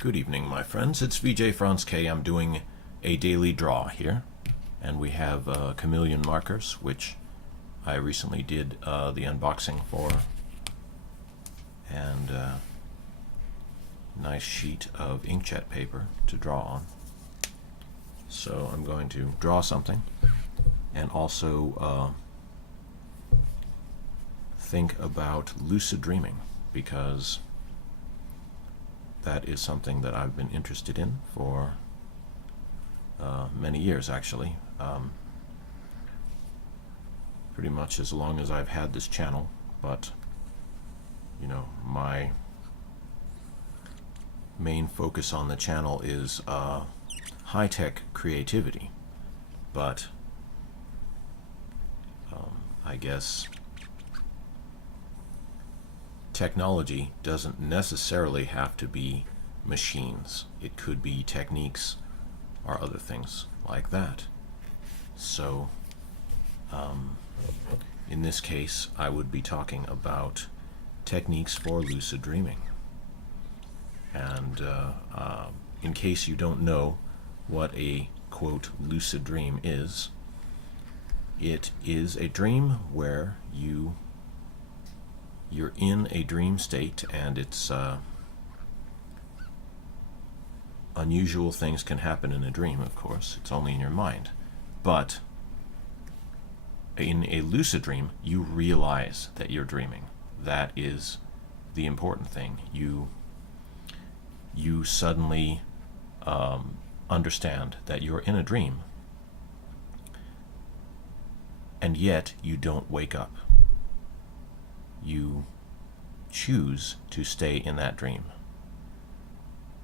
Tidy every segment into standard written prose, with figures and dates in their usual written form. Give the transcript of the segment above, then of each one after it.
Good evening, my friends. It's VJ Franz K. I'm doing a daily draw here, and we have ChAMELEON markers, which I recently did the unboxing for, and nice sheet of inkjet paper to draw on. So I'm going to draw something and also think about lucid dreaming, because that is something that I've been interested in for many years, actually. Pretty much as long as I've had this channel, but you know, my main focus on the channel is high-tech creativity, but I guess technology doesn't necessarily have to be machines. It could be techniques or other things like that. So in this case, I would be talking about techniques for lucid dreaming. And in case you don't know what a, quote, lucid dream is, it is a dream where you're in a dream state, and it's unusual things can happen in a dream, of course. It's only in your mind. But in a lucid dream, you realize that you're dreaming. That is the important thing. You suddenly understand that you're in a dream, and yet you don't wake up. You choose to stay in that dream.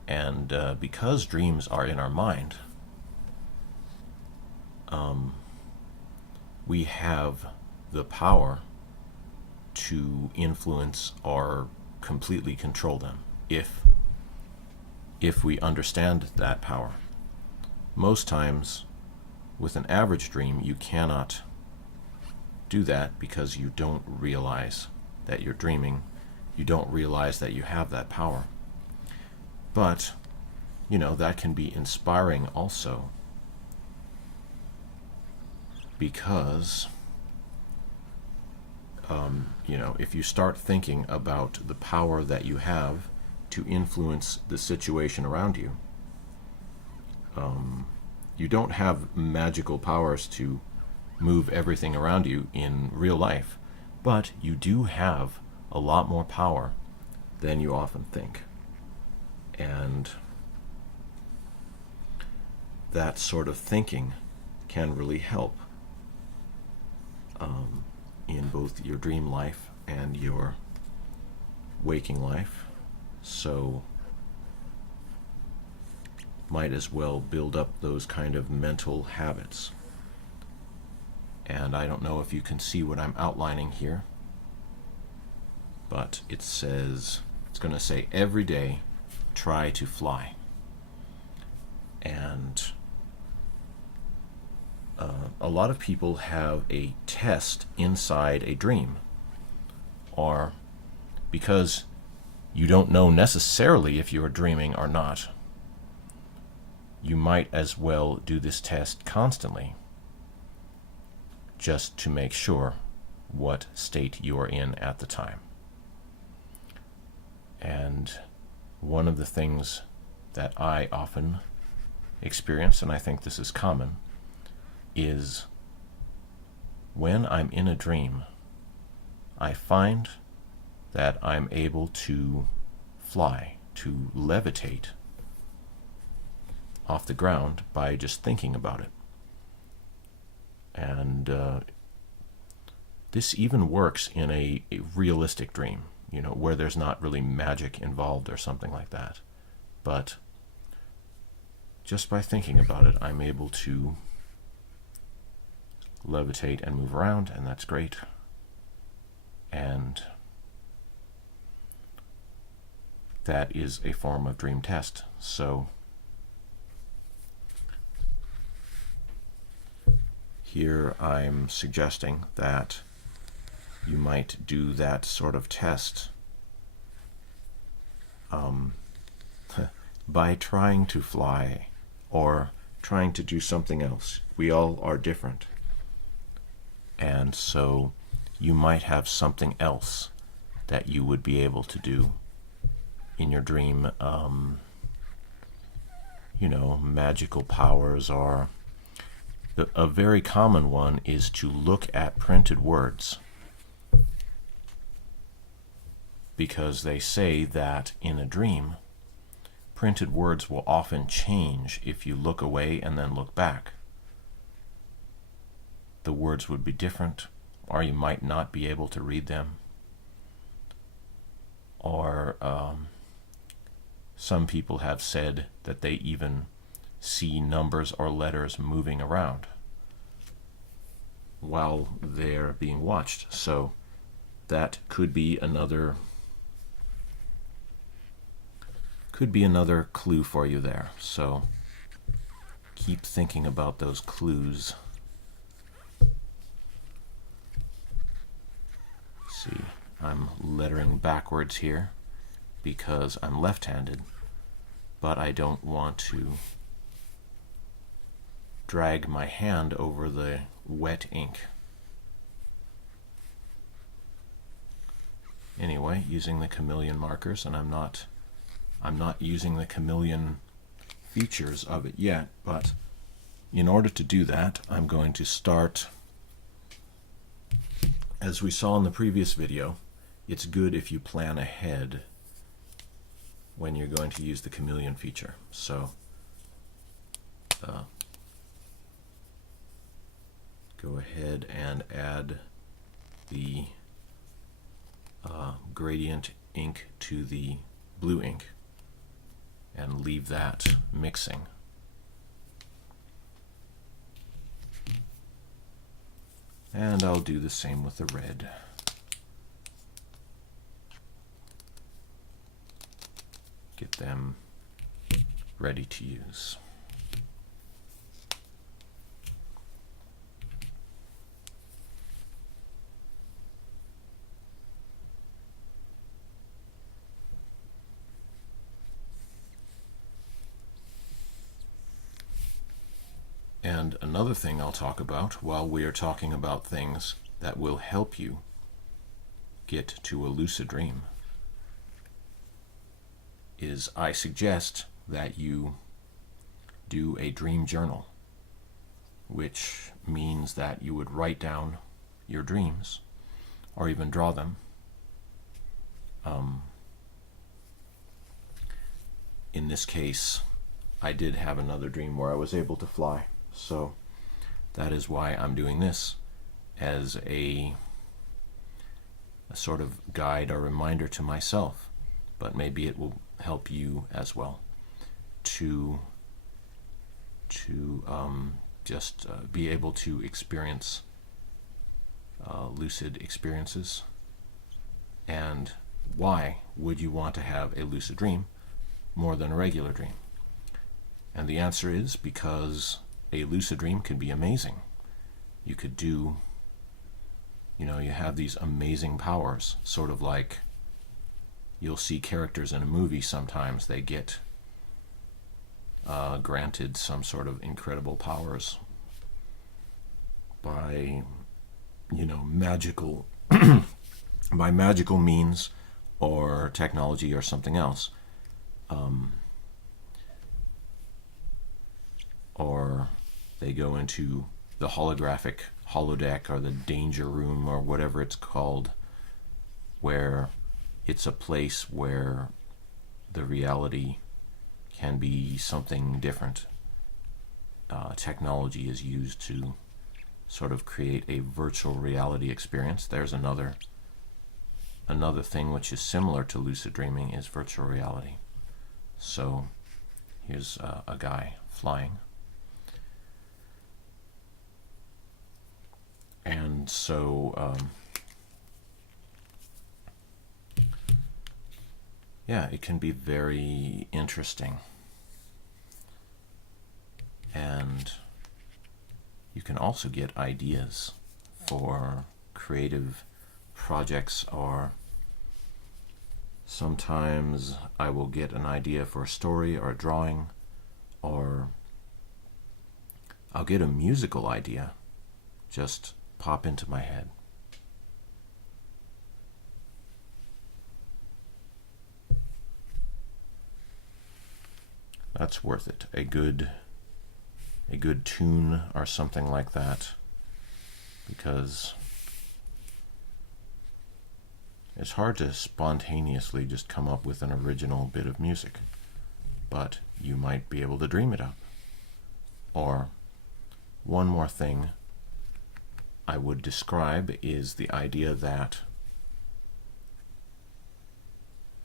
And because dreams are in our mind, we have the power to influence or completely control them if we understand that power. Most times, with an average dream, you cannot do that because you don't realize that you're dreaming. You don't realize that you have that power. But, you know, that can be inspiring also, because you know, if you start thinking about the power that you have to influence the situation around you, you don't have magical powers to move everything around you in real life, but you do have a lot more power than you often think. And that sort of thinking can really help in both your dream life and your waking life. So might as well build up those kind of mental habits. And I don't know if you can see what I'm outlining here, but it says, it's going to say, every day try to fly. And a lot of people have a test inside a dream, or because you don't know necessarily if you're dreaming or not, you might as well do this test constantly, just to make sure what state you are in at the time. And one of the things that I often experience, and I think this is common, is when I'm in a dream, I find that I'm able to fly, to levitate off the ground by just thinking about it. And this even works in a realistic dream, you know, where there's not really magic involved or something like that. But just by thinking about it, I'm able to levitate and move around, and that's great. And that is a form of dream test. So here I'm suggesting that you might do that sort of test by trying to fly or trying to do something else. We all are different. And so you might have something else that you would be able to do in your dream. Magical powers are... A very common one is to look at printed words, because they say that in a dream, printed words will often change if you look away and then look back. The words would be different, or you might not be able to read them. Or some people have said that they even see numbers or letters moving around while they're being watched. So that could be another clue for you there. So keep thinking about those clues. See, I'm lettering backwards here because I'm left-handed, but I don't want to drag my hand over the wet ink. Anyway, using the ChAMELEON markers, and I'm not using the ChAMELEON features of it yet, but in order to do that, I'm going to start, as we saw in the previous video. It's good if you plan ahead when you're going to use the ChAMELEON feature. So go ahead and add the gradient ink to the blue ink and leave that mixing. And I'll do the same with the red. Get them ready to use. And another thing I'll talk about while we are talking about things that will help you get to a lucid dream is I suggest that you do a dream journal, which means that you would write down your dreams or even draw them. In this case, I did have another dream where I was able to fly. So that is why I'm doing this as a sort of guide or reminder to myself, but maybe it will help you as well to just be able to experience lucid experiences. And why would you want to have a lucid dream more than a regular dream? And the answer is because a lucid dream can be amazing. You could do, you have these amazing powers, sort of like you'll see characters in a movie sometimes, they get granted some sort of incredible powers by, magical, by magical means or technology or something else. Or they go into the holographic holodeck or the danger room or whatever it's called, where it's a place where the reality can be something different. Technology is used to sort of create a virtual reality experience. There's another thing which is similar to lucid dreaming is virtual reality. So here's a guy flying. And so, yeah, it can be very interesting. And you can also get ideas for creative projects or Sometimes I will get an idea for a story or a drawing, or I'll get a musical idea just pop into my head. That's worth it. A good tune or something like that, because it's hard to spontaneously just come up with an original bit of music, but you might be able to dream it up. Or one more thing I would describe is the idea that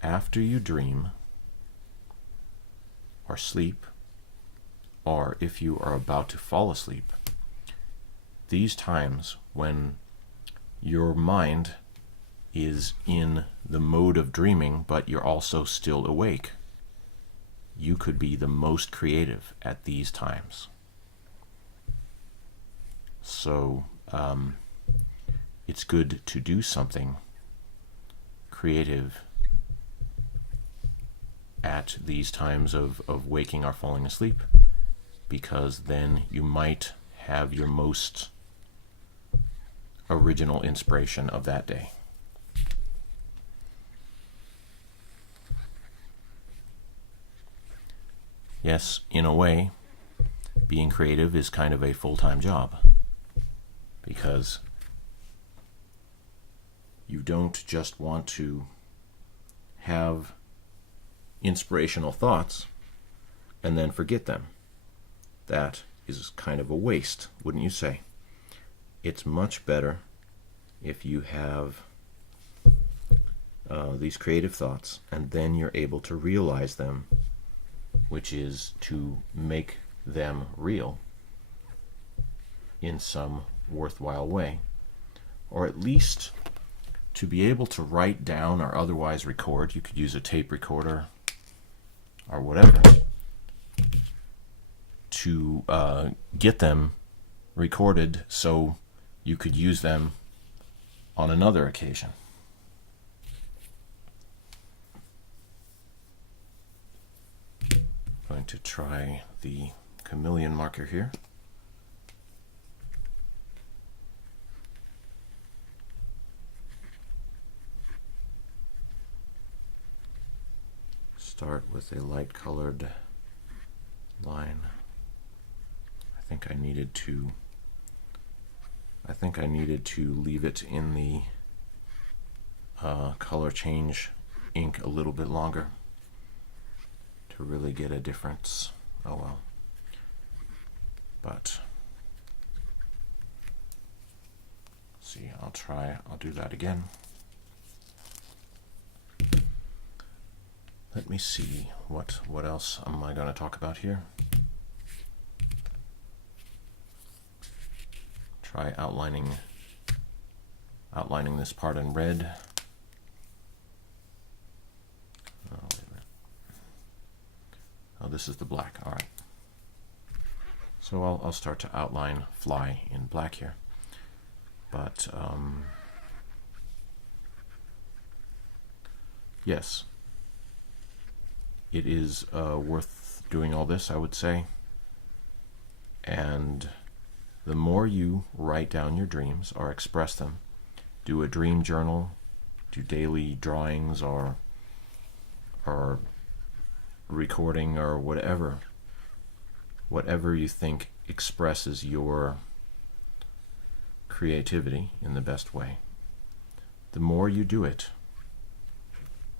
after you dream or sleep, or if you are about to fall asleep, these times when your mind is in the mode of dreaming, but you're also still awake, you could be the most creative at these times. So it's good to do something creative at these times of waking or falling asleep, because then you might have your most original inspiration of that day. Yes, in a way, being creative is kind of a full-time job, because you don't just want to have inspirational thoughts and then forget them. That is kind of a waste, wouldn't you say? It's much better if you have these creative thoughts and then you're able to realize them, which is to make them real in some worthwhile way, or at least to be able to write down or otherwise record. You could use a tape recorder or whatever to get them recorded so you could use them on another occasion. I'm going to try the ChAMELEON marker here. Start with a light colored line. I think I needed to leave it in the color change ink a little bit longer to really get a difference. Oh well. But see, I'll do that again. Let me see, what else am I going to talk about here? Try outlining this part in red. Oh, wait a minute. Oh, this is the black. All right. So I'll start to outline fly in black here. But yes, it is worth doing all this, I would say. And the more you write down your dreams or express them, do a dream journal, do daily drawings or recording or whatever you think expresses your creativity in the best way. The more you do it,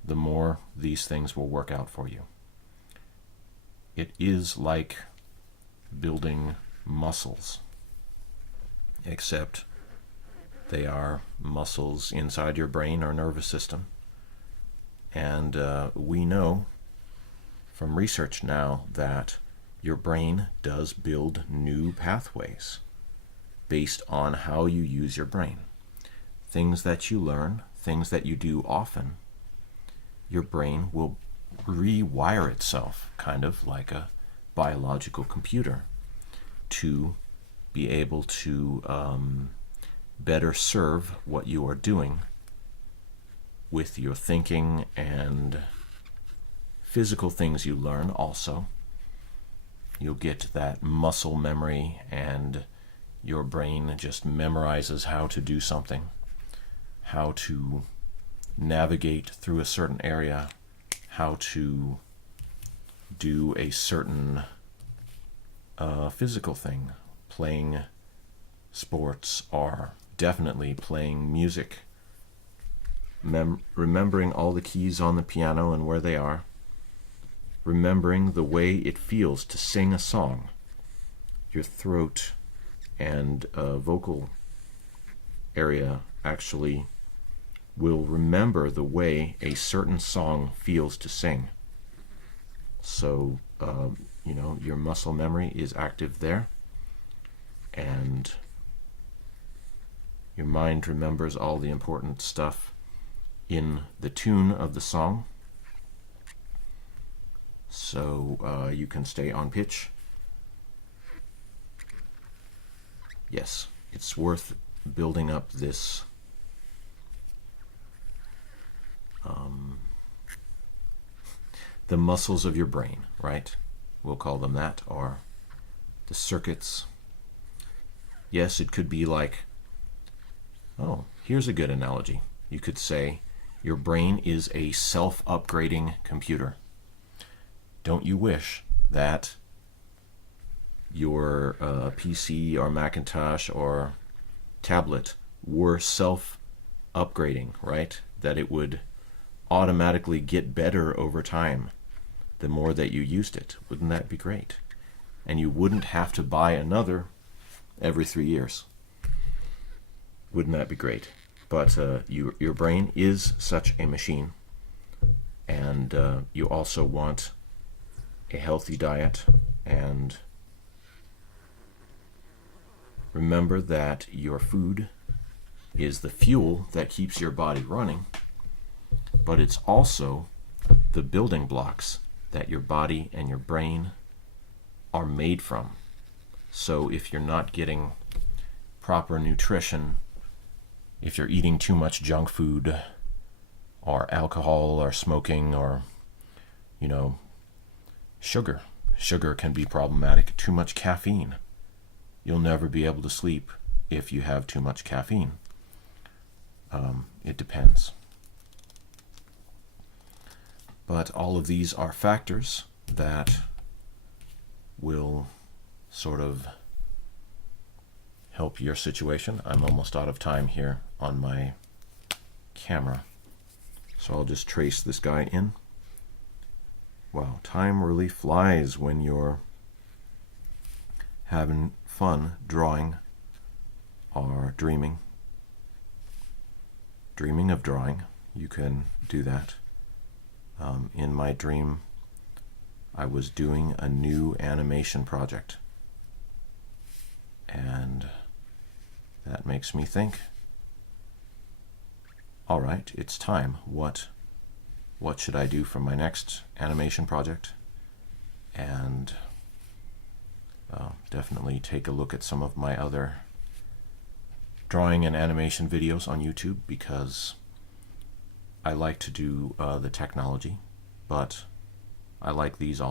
the more these things will work out for you. It is like building muscles, except they are muscles inside your brain or nervous system. And we know from research now that your brain does build new pathways based on how you use your brain. Things that you learn, things that you do often, your brain will rewire itself, kind of like a biological computer, to be able to better serve what you are doing with your thinking and physical things you learn also. You'll get that muscle memory, and your brain just memorizes how to do something, how to navigate through a certain area, how to do a certain physical thing, playing sports, or definitely playing music. Remembering all the keys on the piano and where they are. Remembering the way it feels to sing a song. Your throat and vocal area actually will remember the way a certain song feels to sing. So, your muscle memory is active there, and your mind remembers all the important stuff in the tune of the song, so you can stay on pitch. Yes, it's worth building up this the muscles of your brain, right? We'll call them that, or the circuits. Yes, it could be like, oh, here's a good analogy. You could say your brain is a self-upgrading computer. Don't you wish that your PC or Macintosh or tablet were self-upgrading, right? That it would automatically get better over time the more that you used it. Wouldn't that be great? And you wouldn't have to buy another every 3 years. Wouldn't that be great? But your brain is such a machine, and you also want a healthy diet, and remember that your food is the fuel that keeps your body running, but it's also the building blocks that your body and your brain are made from. So if you're not getting proper nutrition, if you're eating too much junk food or alcohol or smoking or, sugar can be problematic. Too much caffeine. You'll never be able to sleep if you have too much caffeine. It depends. But all of these are factors that will sort of help your situation. I'm almost out of time here on my camera, so I'll just trace this guy in. Wow, time really flies when you're having fun drawing or dreaming. Dreaming of drawing, you can do that. In my dream, I was doing a new animation project, and that makes me think, all right, it's time. What should I do for my next animation project? And definitely take a look at some of my other drawing and animation videos on YouTube, because I like to do the technology, but I like these also.